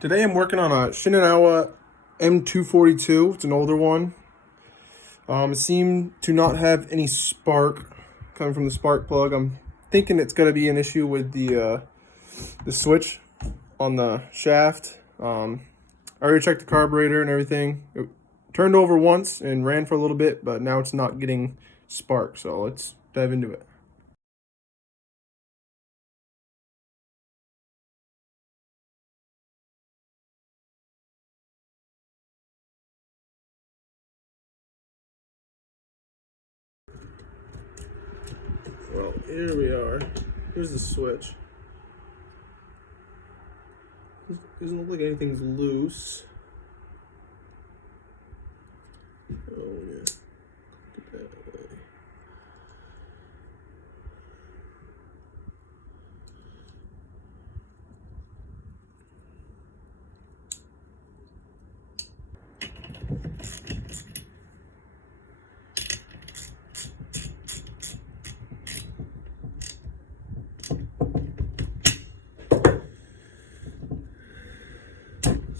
Today I'm working on a Shindinawa M242. It's an older one. It seemed to not have any spark coming from the spark plug. I'm thinking it's going to be an issue with the switch on the shaft. I already checked the carburetor and everything. It turned over once and ran for a little bit, but now it's not getting spark. So let's dive into it. Well, here we are. Here's the switch. Doesn't look like anything's loose. Oh yeah. Look at that way.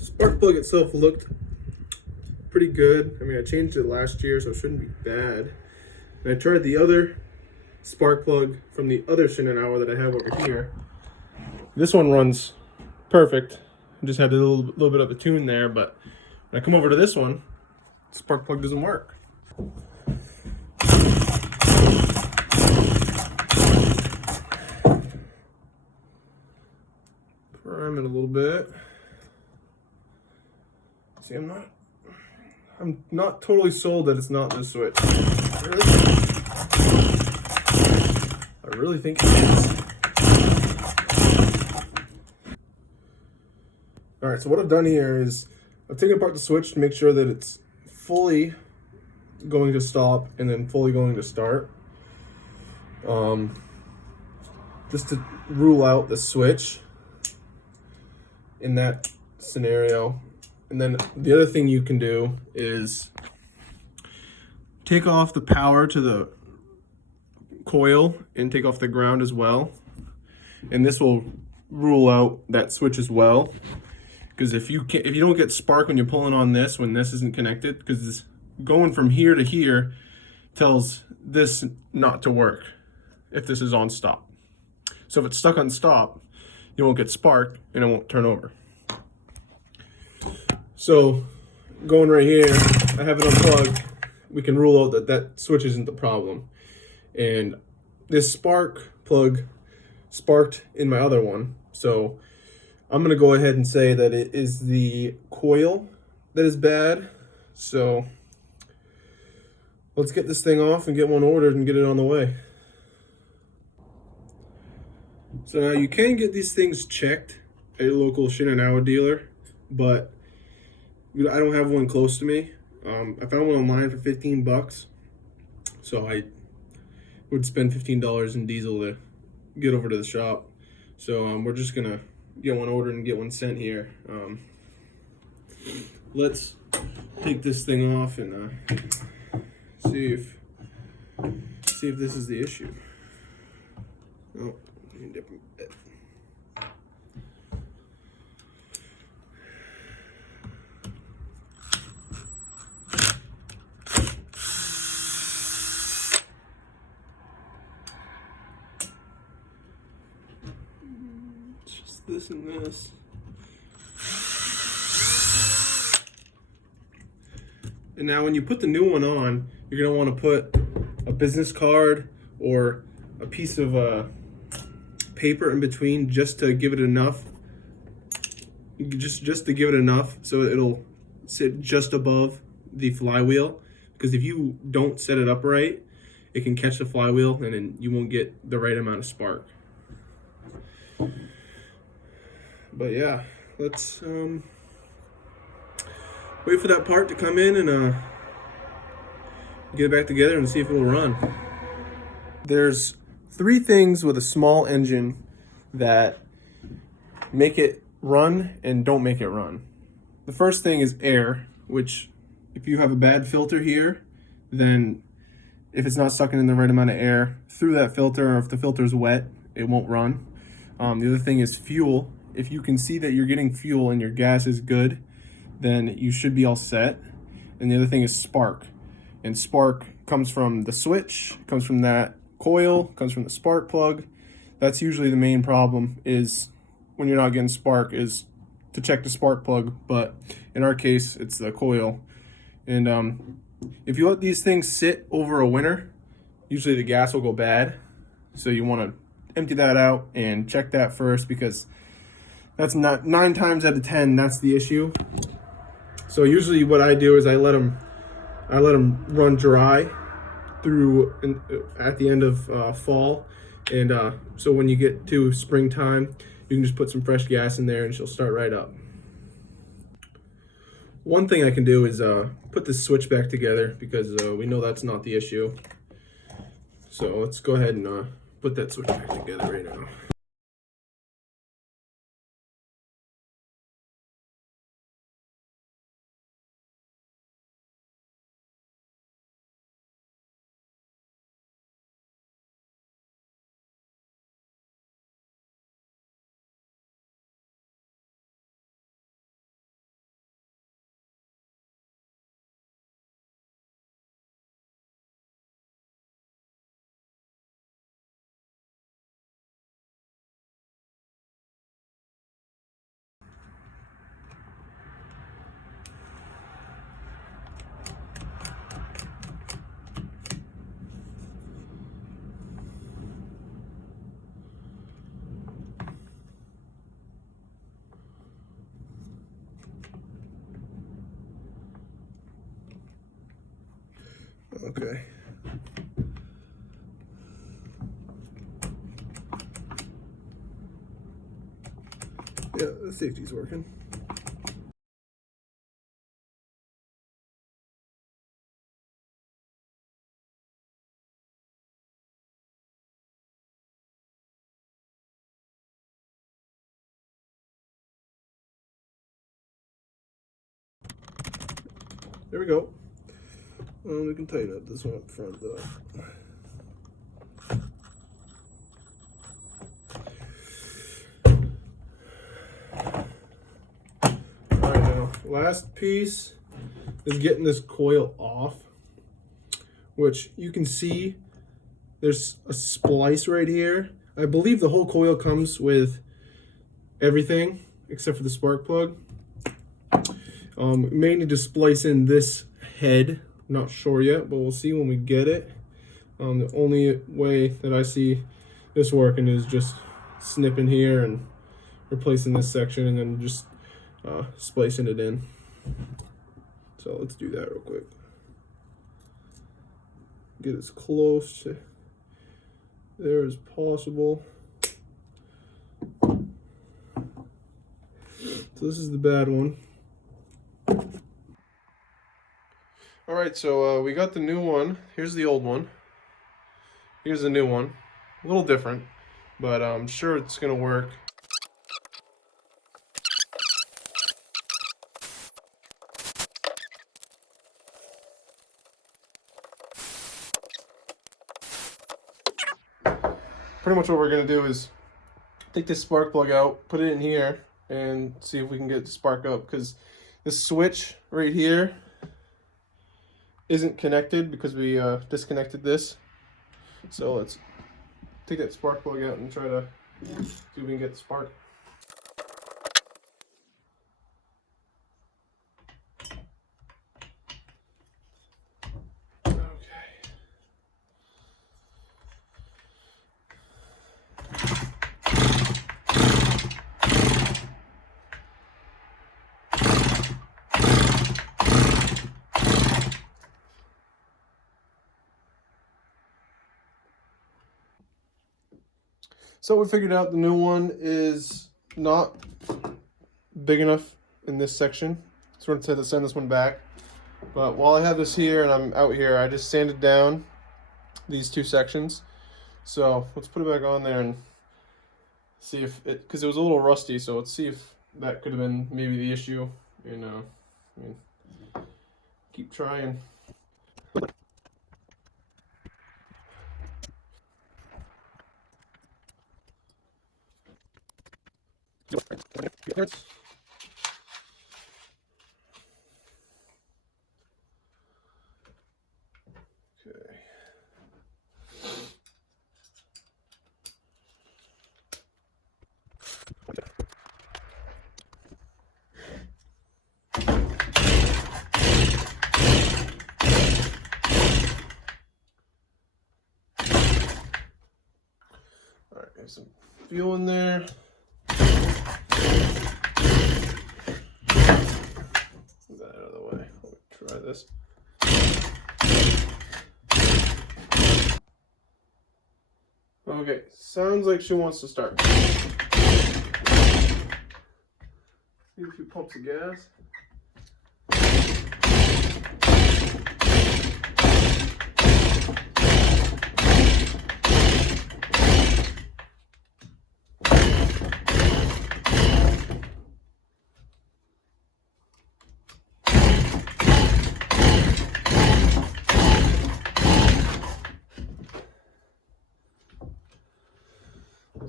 Spark plug itself looked pretty good. I mean, I changed it last year, so it shouldn't be bad. And I tried the other spark plug from the other Shindinawa that I have over here. This one runs perfect. I just had a little bit of a tune there, but when I come over to this one, the spark plug doesn't work. Prime it a little bit. See, I'm not totally sold that it's not this switch. I really think it is. Alright, so what I've done here is I've taken apart the switch to make sure that it's fully going to stop and then fully going to start. Just to rule out the switch in that scenario. And then the other thing you can do is take off the power to the coil and take off the ground as well. And this will rule out that switch as well. Because if you don't get spark when you're pulling on this, when this isn't connected, because going from here to here tells this not to work if this is on stop. So if it's stuck on stop, you won't get spark and it won't turn over. So going right here, I have it unplugged. We can rule out that switch isn't the problem. And this spark plug sparked in my other one. So I'm gonna go ahead and say that it is the coil that is bad. So let's get this thing off and get one ordered and get it on the way. So now you can get these things checked at your local Shindinawa dealer, but I don't have one close to me. I found one online for 15 bucks. So I would spend $15 in diesel to get over to the shop. So we're just gonna get one ordered and get one sent here. Let's take this thing off and see if this is the issue. Oh, different bit. It's just this and this. And now when you put the new one on, you're gonna want to put a business card or a piece of paper in between just to give it enough. Just to give it enough so it'll sit just above the flywheel. Because if you don't set it up right, it can catch the flywheel and then you won't get the right amount of spark. But yeah, let's wait for that part to come in and get it back together and see if it will run. There's 3 things with a small engine that make it run and don't make it run. The first thing is air, which if you have a bad filter here, then if it's not sucking in the right amount of air through that filter, or if the filter is wet, it won't run. The other thing is fuel. if you can see that you're getting fuel and your gas is good, then you should be all set. And the other thing is spark. And spark comes from the switch, comes from that coil, comes from the spark plug. That's usually the main problem, is when you're not getting spark, is to check the spark plug. But in our case, it's the coil. And if you let these things sit over a winter, usually the gas will go bad. So you want to empty that out and check that first, because that's not 9 times out of 10 that's the issue. So usually what I do is I let them run dry through at the end of fall, and so when you get to springtime, you can just put some fresh gas in there and she'll start right up. One thing I can do is put this switch back together, because we know that's not the issue. So let's go ahead and put that switch back together right now. Okay. Yeah, the safety's working. There we go. We can tighten up this one up front though. Alright, now last piece is getting this coil off, which you can see there's a splice right here. I believe the whole coil comes with everything except for the spark plug. We may need to splice in this head. I'm not sure yet, but we'll see when we get it. The only way that I see this working is just snipping here and replacing this section, and then just splicing it in. So let's do that real quick. Get as close to there as possible. So this is the bad one. All right, so we got the new one. Here's the old one. Here's the new one. A little different, but I'm sure it's gonna work. Pretty much what we're gonna do is take this spark plug out, put it in here, and see if we can get it to spark up, because this switch right here isn't connected because we disconnected this. So let's take that spark plug out and try to see if we can get the spark. So we figured out the new one is not big enough in this section, so we're going to send this one back. But while I have this here and I'm out here, I just sanded down these two sections. So let's put it back on there and see if it, because it was a little rusty, so let's see if that could have been maybe the issue. And I mean, keep trying. Alright, there's some fuel in there. Get that out of the way. Let me try this. Okay, sounds like she wants to start. See a few pumps of gas.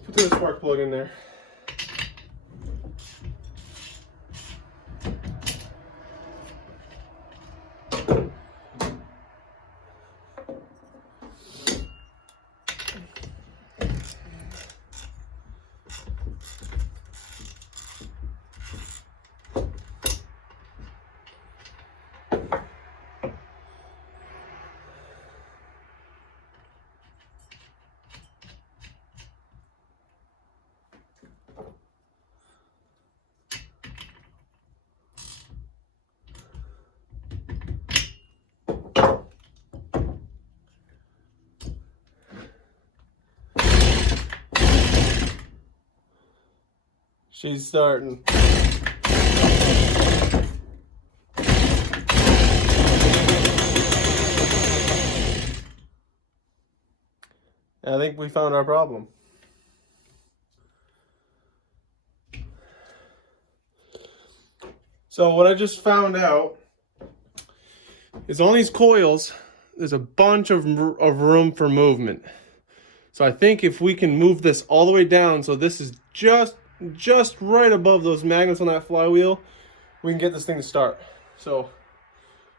Put the spark plug in there. She's starting. I think we found our problem. So what I just found out is on these coils, there's a bunch of room for movement. So I think if we can move this all the way down, so this is just right above those magnets on that flywheel, we can get this thing to start. So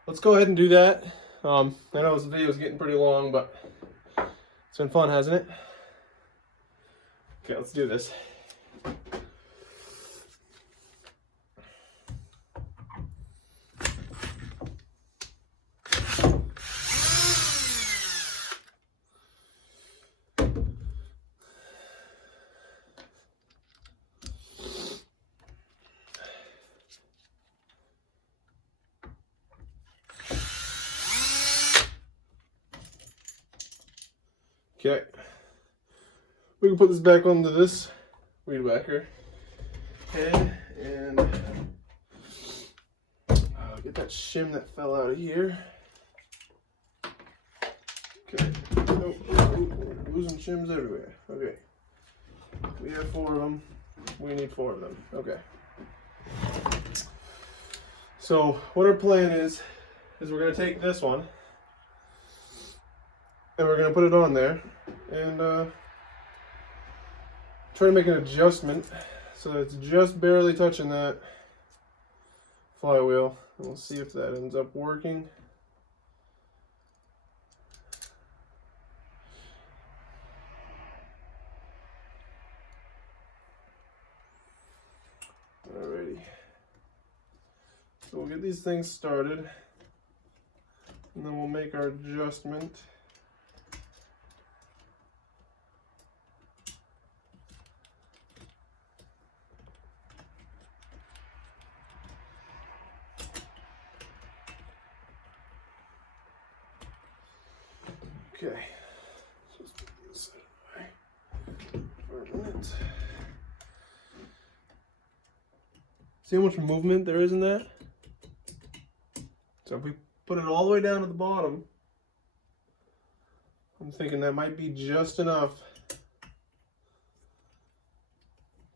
let's go ahead and do that. I know this video is getting pretty long, but it's been fun, hasn't it? Okay, let's do this. Okay, we can put this back onto this weed whacker head and get that shim that fell out of here. Okay, oh, we're losing shims everywhere. Okay, we have 4 of them. We need 4 of them. Okay. So what our plan is we're gonna take this one and we're gonna put it on there and try to make an adjustment so that it's just barely touching that flywheel. And we'll see if that ends up working. Alrighty. So we'll get these things started and then we'll make our adjustment. Okay, so let's put this away for a minute. See how much movement there is in that? So if we put it all the way down to the bottom, I'm thinking that might be just enough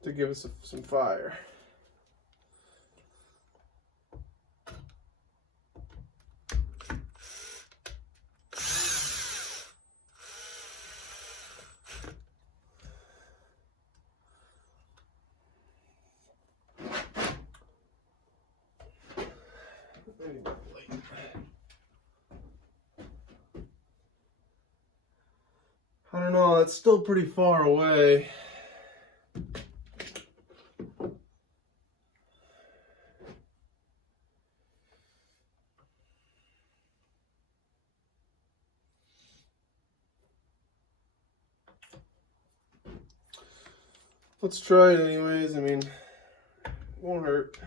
to give us some fire. I don't know, that's still pretty far away. Let's try it anyways. I mean, it won't hurt.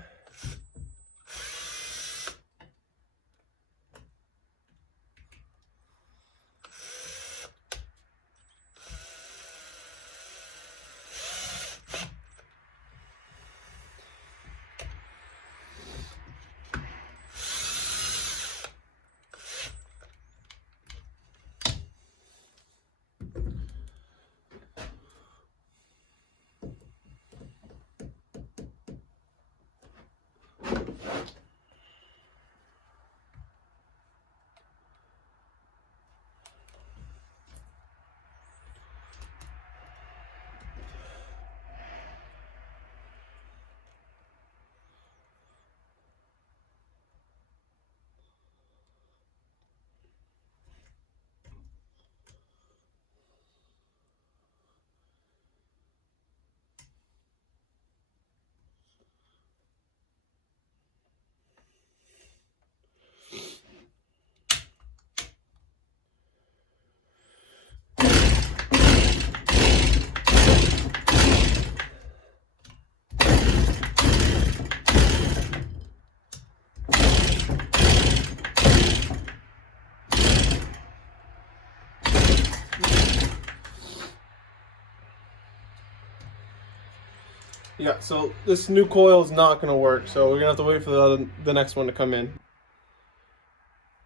Yeah, so this new coil is not going to work, so we're going to have to wait for the next one to come in.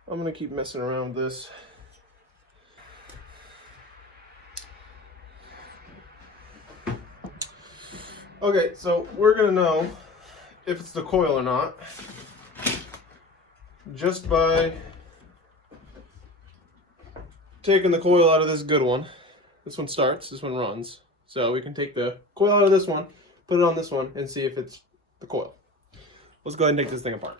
I'm going to keep messing around with this. Okay, so we're going to know if it's the coil or not just by taking the coil out of this good one. This one starts, this one runs. So we can take the coil out of this one, put it on this one, and see if it's the coil. Let's go ahead and take this thing apart.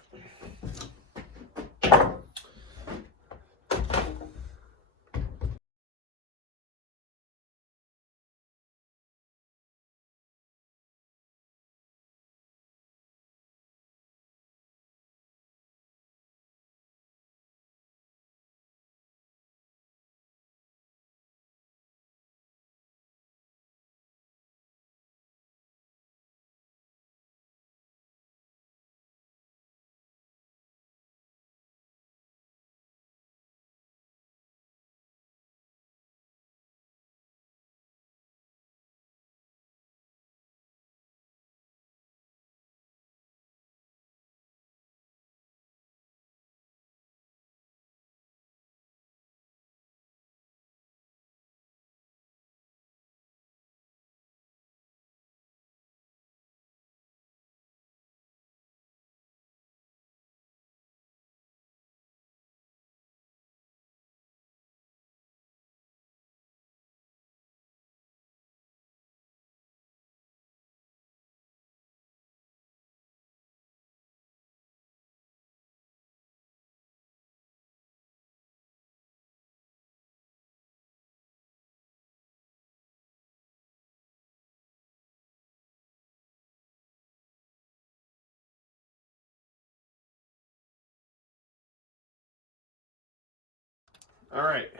All right.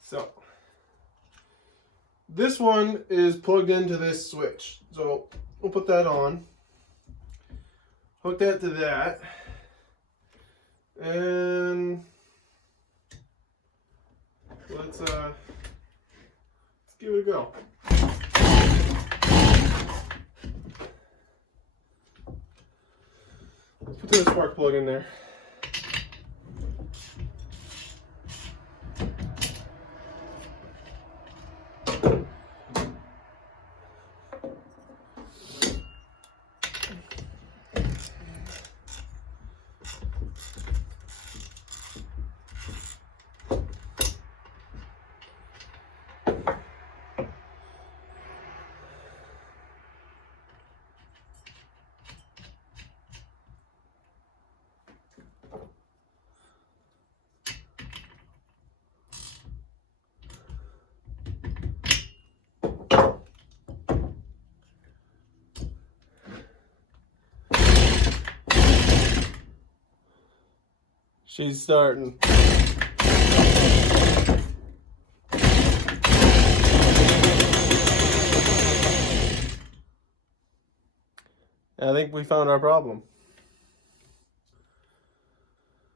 So this one is plugged into this switch. So we'll put that on. Hook that to that. And let's give it a go. Let's put the spark plug in there. She's starting. I think we found our problem.